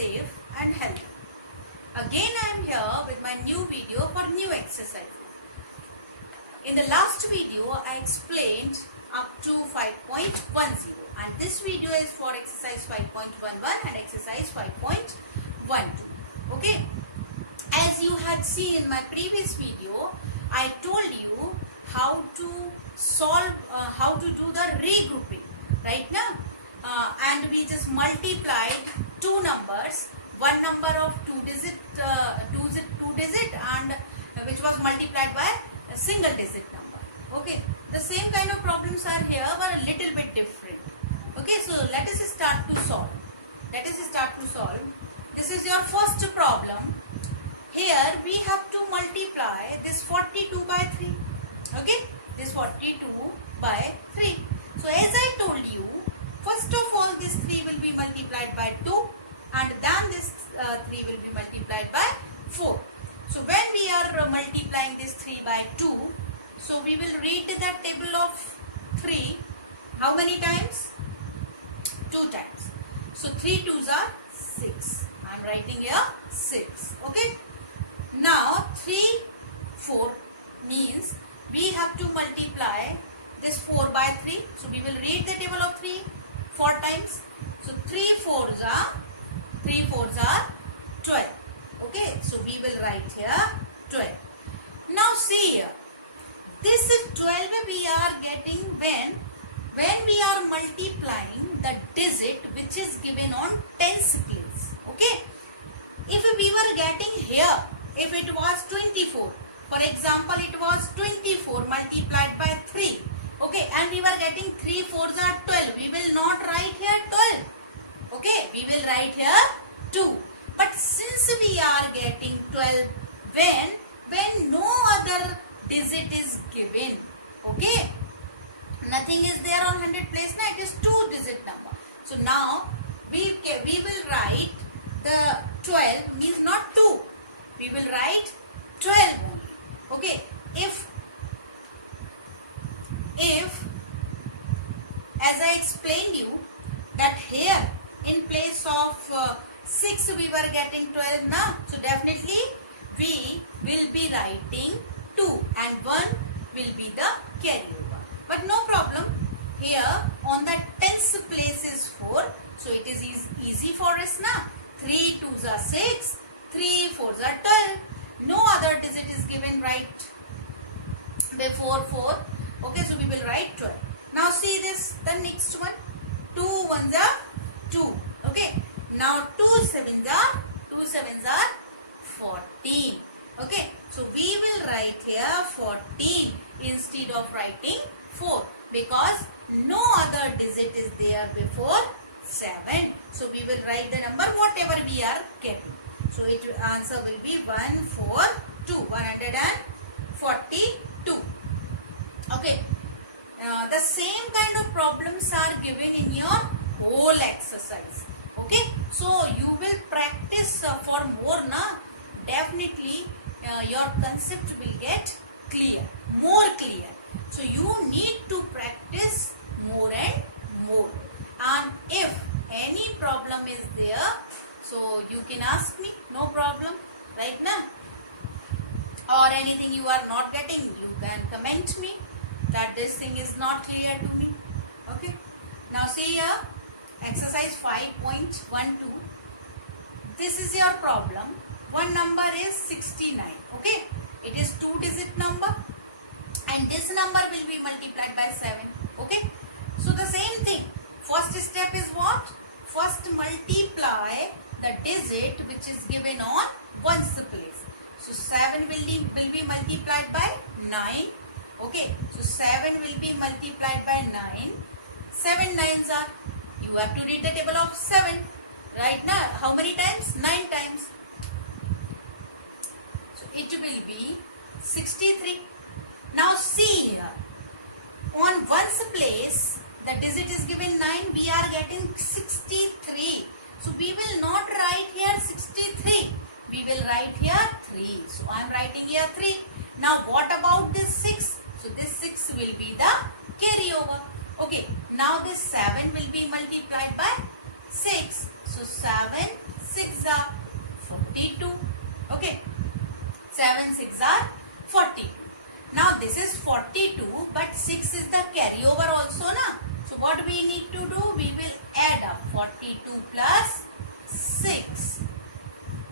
safe and healthy. Again I am here with my new video for new exercise. In the last video I explained up to 5.10 and this video is for exercise 5.11 and exercise 5.12. Okay. As you had seen in my previous video, I told you how to solve, how to do the regrouping, right now? And we just multiplied two numbers, one number of two digit and which was multiplied by a single digit number. Okay, the same kind of problems are here but a little bit different. Okay, so let us start to solve. This is your first problem. Here we have to multiply this 42 by 3. Okay, this 42 by 3. So as I told you, first of all this 3 will be multiplied by 2 and then this 3 will be multiplied by 4. So when we are multiplying this 3 by 2, so we will read that table of 3 how many times? 2 times. So 3 2s are 6. I am writing here 6. Okay. Now 3 4 means we have to multiply this 4 by 3. So we will read the table of 3 4 times. So 3 4s are 12. Okay, so we will write here 12. Now see here, this is 12 we are getting when we are multiplying the digit which is given on tens place. Okay, if we were getting here, if it was 24, for example it was 24 multiplied by 3, okay, and we were getting 3 4s are 12, we will not write here 12, okay, we will write here 2. But since we are getting 12 when no other digit is given, okay, nothing is there on 100 place, now it is 2 digit number. So now we will write the 12 means not 2, we will write 12 only. Okay, if as I explained you that here in place of 6 we were getting 12 now, so definitely we will be writing 2 and 1 will be the carryover. But no problem, here on the tens place is 4, so it is easy for us now. 3 2s are 6, 3 4s are 12, no other digit is given right before 4, okay, so we will write 12. Now see this, the next one, 2 1s are 2, okay, now 2 7s are 14, okay, so we will write here 14 instead of writing 4 because no other digit is there before 7, so we will write the number whatever we are getting. So its answer will be 142, 142. Okay. The same kind of problems are given in your whole exercise. Okay. So you will practice for more na. Definitely your concept will get clear, more clear. So you need to practice more and more. And if any problem is there, so you can ask me, no problem, right now. Or anything you are not getting, you can comment me that this thing is not clear to me. Okay. Now see here, exercise 5.12. This is your problem. One number is 69. Okay. It is 2 digit number and this number will be multiplied by 7. Okay. So the same thing. First step is what? First multiply the digit which is given on ones place. So 7 will be multiplied by 9. Okay. So 7 will be multiplied by 9. 7 9s are. You have to read the table of 7. Right now, how many times? 9 times. So it will be 63. Now see here. On ones place, the digit is given 9. We are getting 63. So we will not write here 63. We will write here 3. So I am writing here 3. Now what about this 6? So this 6 will be the carryover. Okay. Now this 7 will be multiplied by 6. So 7 6 carry over also na. So what we need to do, we will add up 42 plus 6.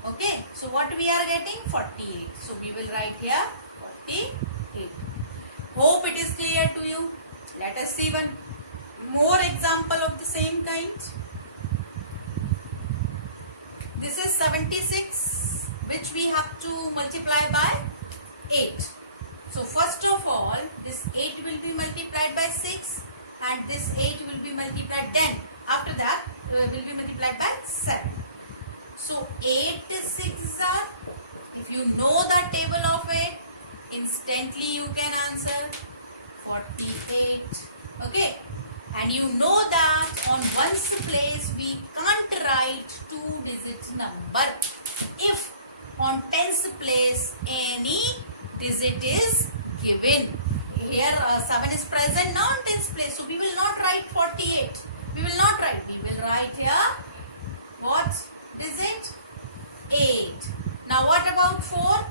Okay, so what we are getting? 48. So we will write here 48. Hope it is clear to you. Let us see one more example of the same kind. This is 76, which we have to multiply by 8. So first of all, this 8 will be multiplied by 6 and this 8 will be multiplied 10. After that, it will be multiplied by 7. So 8 6 are, if you know the table of 8, instantly you can answer 48. Okay. And you know that on ones place we can't write 2-digit number if on tens place any digit is given. Here 7 is present now in tens place, so we will not write 48. We will not write. We will write here what digit? 8. Now what about 4? 4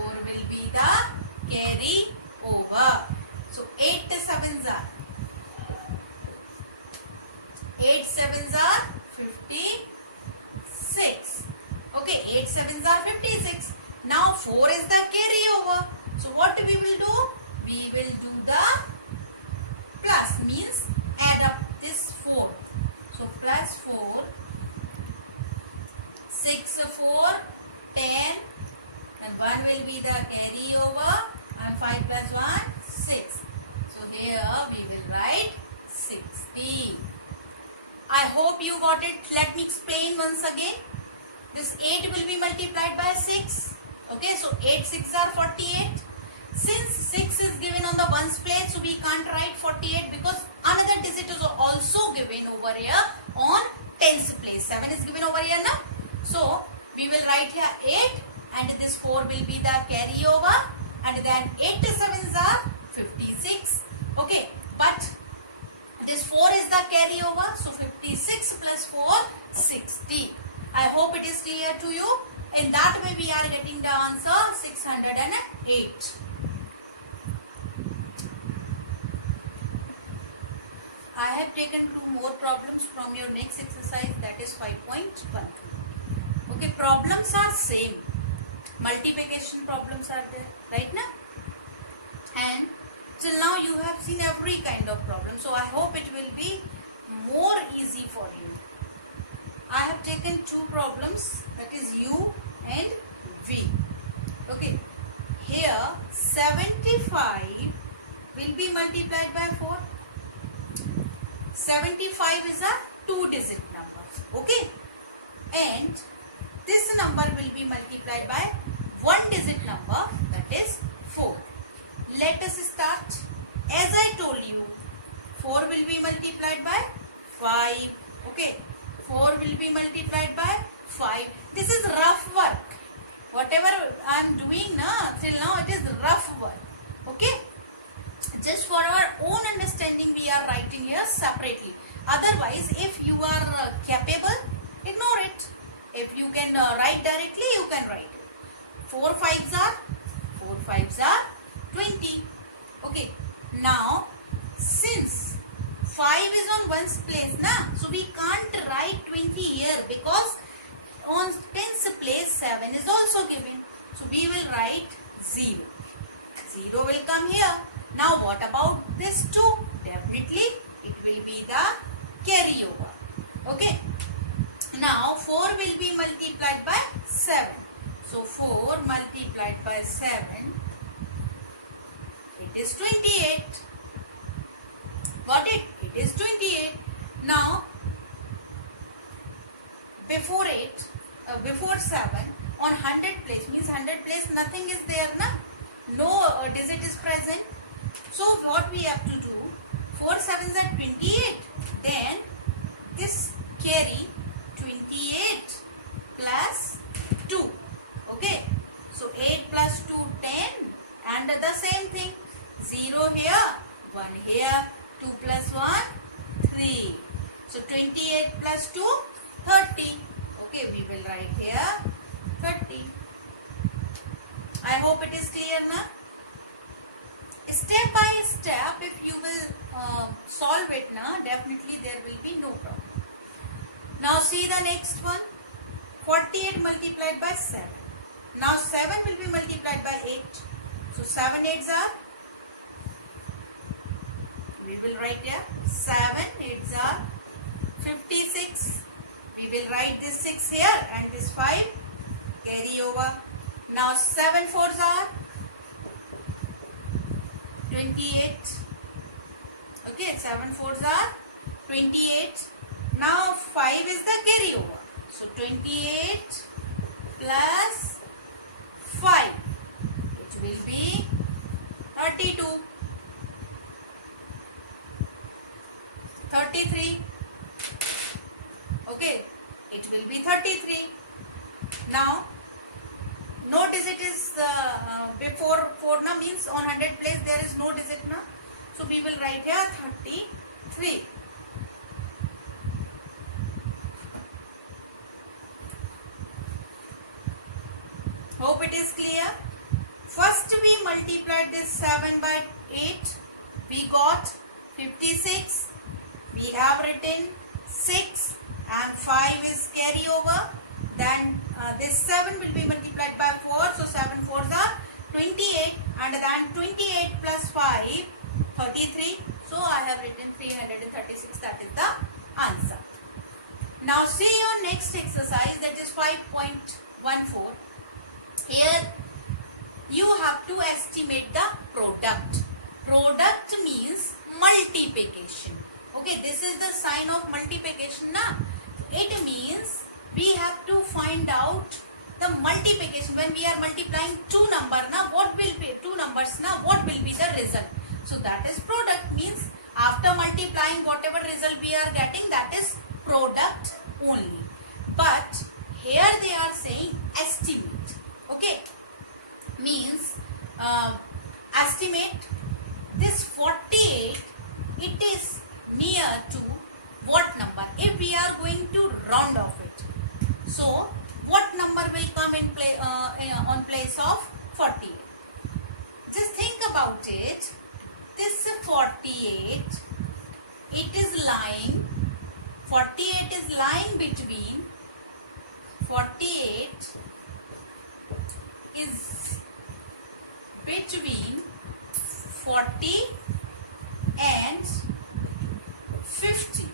will be the carry over. So 8 7s are 8 7s are 56. Okay, 8 7s are 56. Now 4 is the carry over. So what we will do? We will do the plus, means add up this 4. So plus 4, 6 4, 10 and 1 will be the carry over and 5 plus 1, 6. So here we will write 60. I hope you got it. Let me explain once again. This 8 will be multiplied by 6. Okay, so 8 6 are 48. Since 6 is given on the ones place, so we can't write 48 because another digit is also given over here on tens place. 7 is given over here now. So we will write here 8 and this 4 will be the carry over and then 8 7s are 56. Okay, but this 4 is the carry over, so 56 plus 4, 60. I hope it is clear to you. In that way we are getting the answer 608. I have taken 2 more problems from your next exercise, that is 5.1. Okay, problems are same. Multiplication problems are there, right now? And till now you have seen every kind of problem. So I hope it will be more easy for you. I have taken 2 problems, that is U and V. Okay. Here 75 will be multiplied by 4. 75 is a 2-digit number. Okay. And this number will be multiplied by 1-digit number, that is 4. Let us start. As I told you, 4 will be multiplied by 5. Okay. 4 will be multiplied by 5. This is rough work. Whatever I am doing till now, it is rough work. Okay. Just for our own understanding, we are writing here separately. Otherwise, if you are capable, ignore it. If you can write directly, you can write it. 4 5s are 20. Okay. Now, since 5 is on ones place, so we can't write 20 here because on tens place 7 is also given. So we will write 0. 0 will come here. Now what about this 2? Definitely it will be the carryover. Okay. Now 4 will be multiplied by 7. So 4 multiplied by 7, it is 28. Got it? It is 28. Now before 7 on 100 place, means 100 place nothing is there, no digit is present. So what we have to do, 4 7s are 28. Then this carry 28 plus 2. Okay. So 8 plus 2, 10 and the same thing. 0 here, 1 here, 2 plus 1, 3. So 28 plus 2, 30. Okay, we will write here 30. I hope it is clear now. step by step, if you will solve it now, definitely there will be no problem. Now see the next one. 48 multiplied by 7. Now 7 will be multiplied by 8. So 7 8s are, we will write here 7 8s are 56. We will write this 6 here and this 5 carry over. Now 7 4s are 28. Okay, 7 4s are 28. Now 5 is the carry over. So 28 plus 5, which will be 32. 33. Okay, it will be 33. Now, no digit is before 4 na, means on 100 place there is no digit na. So we will write here 33. Hope it is clear. First we multiplied this 7 by 8. We got 56. We have written 6 and 5 is carry over. Then this 7 will be multiplied by 4. So 7 4s are 28 and then 28 plus 5 33. So I have written 336. That is the answer. Now see your next exercise, that is 5.14. Here you have to estimate the product. Product means multiplication. Okay, this is the sign of multiplication na. It means we have to find out the multiplication. When we are multiplying two number na, what will be two numbers na, what will be the result? So that is product, means after multiplying whatever result we are getting, that is product only. But here they are saying estimate. Okay, means estimate this 48, it is near to what number? If we are going to round off it, so what number will come in play on place of 48? Just think about it. This 48, it is lying, 48 is lying between, 48 is between 40 and 50.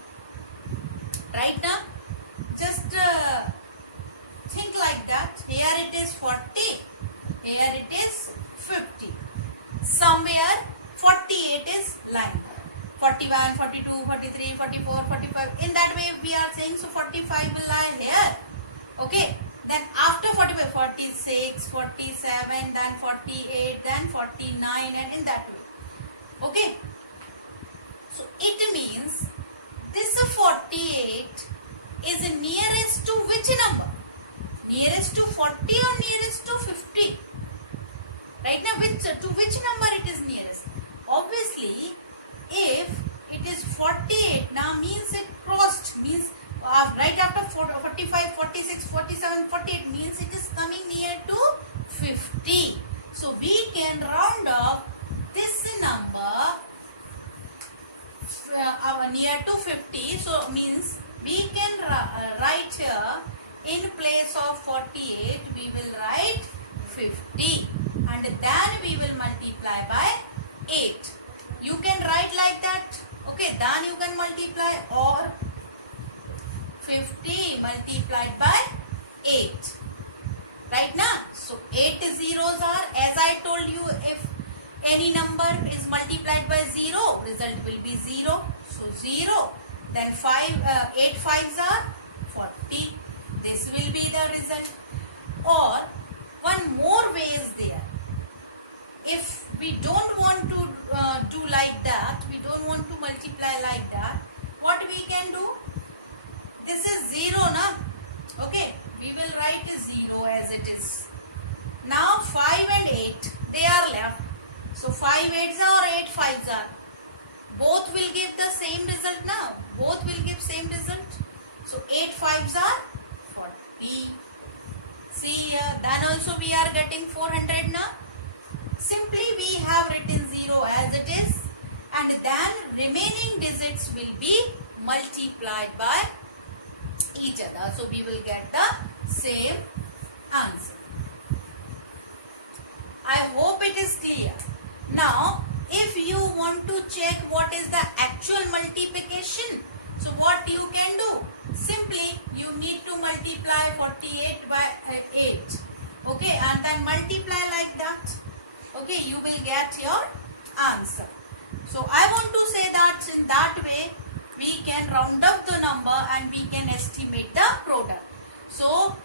Right now, just think like that. Here it is 40, here it is 50. Somewhere 48 is lying. 41, 42, 43, 44, 45. In that way we are saying, so 45 will lie here. Okay. Then after 45, 46, 47, then 48, then 49, and in that way. Okay. So it means this 48 is nearest to which number? Nearest to 40 or nearest to 50? Right now, to which number it is nearest? Obviously, if it is 48, now means it crossed, means right after 45, 46, 47, 48 means it is coming near to 50. So we can round up this number near to 50. So means we can write here in place of 48 we will write 50 and then we will multiply by 8. You can write like that. Okay, then you can multiply, or 50 multiplied by 8. Right now, so 8 zeros are, as I told you, if any number is multiplied by 0, result will be 0. So 0, then 8 5s are 40. This will be the result. Or one more way is there. If we don't want to do like that, we don't want to multiply like that, what we can do? This is 0 na? Okay, we will write 0 as it is. Now 5 and 8, they are left. So 5 8s are or 8 5s are. Both will give the same result now. Both will give same result. So 8 5s are 40. See here, then also we are getting 400 now. simply we have written 0 as it is, and then remaining digits will be multiplied by each other. So we will get the same answer. I hope it is clear. Now, if you want to check what is the actual multiplication, so what you can do? Simply, you need to multiply 48 by 8. Okay, and then multiply like that. Okay, you will get your answer. So, I want to say that in that way, we can round up the number and we can estimate the product. So,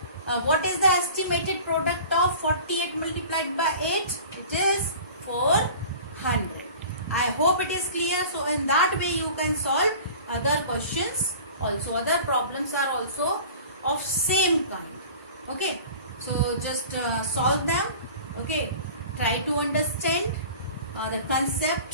what is the estimated product of 48 multiplied by 8? It is 400. I hope it is clear. So, in that way you can solve other questions also. Other problems are also of same kind. Okay. So, just solve them. Okay. Try to understand the concept